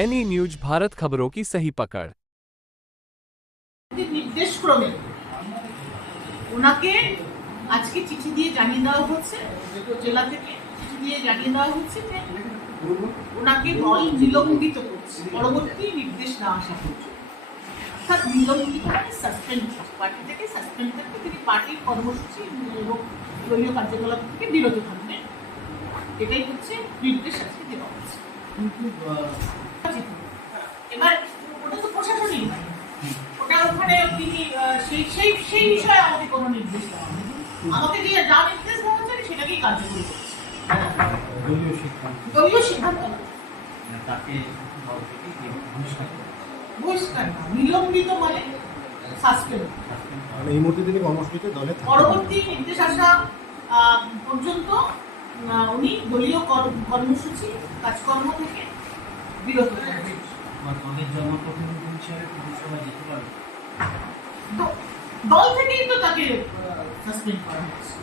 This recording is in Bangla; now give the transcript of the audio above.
एनई न्यूज भारत खबरों की सही पकड़। নির্দেশ ক্রমে ওনাকে আজকে চিঠি দিয়ে জানিয়ে দেওয়া হচ্ছে, জেলা থেকে চিঠি দিয়ে জানিয়ে দেওয়া হচ্ছে যে ওনাকে দল নিলম্বিত করছে পরবর্তী নির্দেশ না আসা পর্যন্ত। অর্থাৎ নিলম্বিত মানে সাসপেন্ড, পার্টি থেকে সাসপেন্ড থাকবে, তিনি পার্টির কর্মসূচি এবং দলীয় কার্যকলাপ থেকে বিরত থাকবেন, এটাই হচ্ছে নির্দেশ আজকে দেওয়া হচ্ছে। এবার ওটা তো প্রশাসনিক নয়, ওটা ওখানে তিনি সেই বিষয়ে আমাকে কোনো নির্দেশ দেওয়া হয়নি। আমাকে যে যা নির্দেশ দেওয়া হচ্ছে সেটাকেই কার্যকরী করছে, দলীয় সিদ্ধান্ত বহিষ্কার না, নিলম্বিত মানে সাসপেন্ড। এই মুহূর্তে তিনি কর্মসূচিতে দলে পরবর্তী নির্দেশ আসা পর্যন্ত উনি দলীয় কর্মসূচি কাজকর্ম থেকে বিরত থাকবেন। দল থেকেই তো তাকে সাসপেন্ড করা হয়েছে।